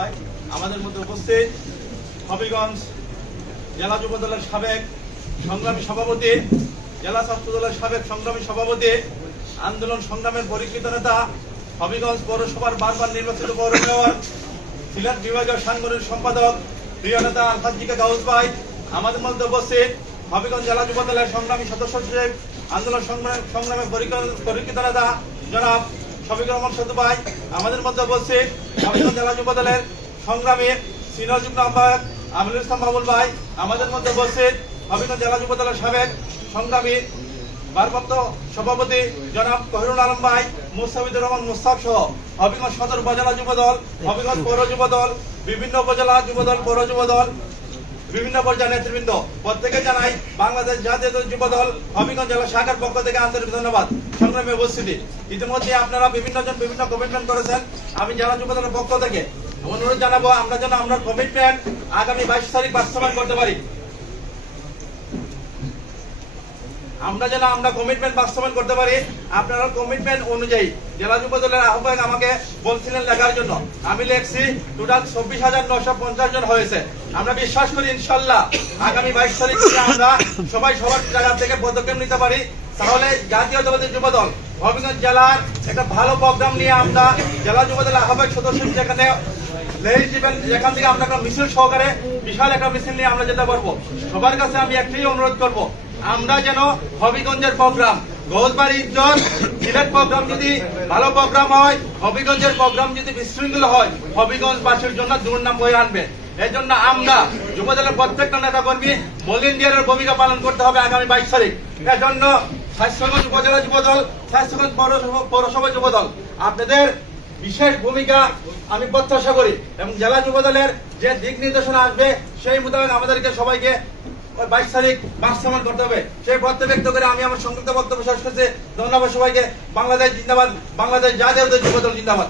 ভাই। আমাদের মধ্যে উপস্থিত হবিগঞ্জ জেলা যুব দলের সাবেক সংগ্রামী সভাপতি, জেলা ছাত্র দলের সাবেক সংগ্রামী সভাপতি, আন্দোলন সংগ্রামের পরিকৃত নেতা, হবিগঞ্জ পৌরসভার বারবার নির্বাচিত পৌর মেয়র, সিলেট বিভাগীয় সাংগঠনিক সম্পাদক, প্রিয় নেতা আলহাজ গাউস ভাই। আমাদের মধ্যে উপস্থিত হবিগঞ্জ জেলা যুব দলের সংগ্রামী সদস্য সচিব, আন্দোলন সংগ্রামের পরিকৃত নেতা জনাব শফিকুর রহমান সদু ভাই। আমাদের মধ্যে উপস্থিত হবিগঞ্জ জেলা যুব দলের সংগ্রামী সিনিয়র যুগ্ম আহ্বায়ক আমিনুল ইসলাম বাবুল ভাই। আমাদের মধ্যে উপস্থিত হবিগঞ্জ জেলা যুব দলের সাবেক সংগ্রামী ভারপ্রাপ্ত সভাপতি জনাব কহিরুল আলম ভাই, মুস্তাফিজুর রহমান মুস্তাফ সহ হবিগঞ্জ সদর উপজেলা যুব দল, হবিগঞ্জ পৌর যুব দল, বিভিন্ন উপজেলা যুব দল, পৌর যুব দল, বিভিন্ন পর্যায়ের নেতৃবৃন্দ প্রত্যেকে জানাই বাংলাদেশ জাতীয় যুব দল হবিগঞ্জ জেলা শাখার পক্ষ থেকে আন্তরিক ধন্যবাদ। সংগ্রামী উপস্থিতি, ইতিমধ্যে আপনারা বিভিন্ন কমিটমেন্ট করেছেন। আমি জেলা যুব দলের পক্ষ থেকে অনুরোধ জানাবো আমরা যেন আমরা কমিটমেন্ট আগামী 22 তারিখ বাস্তবায়ন করতে পারি। আমরা কমিটমেন্ট বাস্তবায়ন করতে পারি। আপনারা কমিটমেন্ট অনুযায়ী জেলা যুব দলের আহ্বায়ক আমাকে বলছিলেন লেখার জন্য, আমি লিখছি টোটাল 24,950 জন হয়েছে। আমরা বিশ্বাস করি ইনশাল্লাহ আগামী 22 তারিখ আমরা সবাই সবার জায়গা থেকে পদক্ষেপ নিতে পারি। তাহলে জাতীয়তাবাদী যুব দল হবিগঞ্জ জেলার একটা ভালো প্রোগ্রাম নিয়ে আমরা জেলা যুব দলের আহ্বায়ক সদস্য যেখানে যেখান থেকে আমরা একটা মিছিল সহকারে বিশাল একটা মিছিল নিয়ে আমরা যেতে পারবো। সবার কাছে আমি একটাই অনুরোধ করব, আমরা যেন হবিগঞ্জের প্রোগ্রাম গৌসবাড়ি ইজ্জত সিলেট প্রোগ্রাম যদি ভালো প্রোগ্রাম হয়, হবিগঞ্জের প্রোগ্রাম যদি বিশৃঙ্খল হয়, হবিগঞ্জবাসীর জন্য দুর্নাম বয়ে আনবে। এই জন্য আমরা যুবদলের প্রত্যেকটা নেতা কর্মী ভলেন্টিয়ারের ভূমিকা পালন করতে হবে আগামী 22 তারিখ। এর জন্য স্বাস্থ্যগঞ্জ উপজেলা যুবদল, স্বাস্থ্যগঞ্জ পৌরসভা যুবদল আপনাদের বিশেষ ভূমিকা আমি প্রত্যাশা করি এবং জেলা যুবদলের যে দিক নির্দেশনা আসবে সেই মোতাবেক আমাদেরকে সবাইকে 22 তারিখ বাস্তবায়ন করতে হবে। সেই প্রত্যয় ব্যক্ত করে আমি আমার সংক্ষিপ্ত বক্তব্য শেষ করছি। ধন্যবাদ সবাইকে। বাংলাদেশ জিন্দাবাদ, বাংলাদেশ জাতীয় যুব দল জিন্দাবাদ।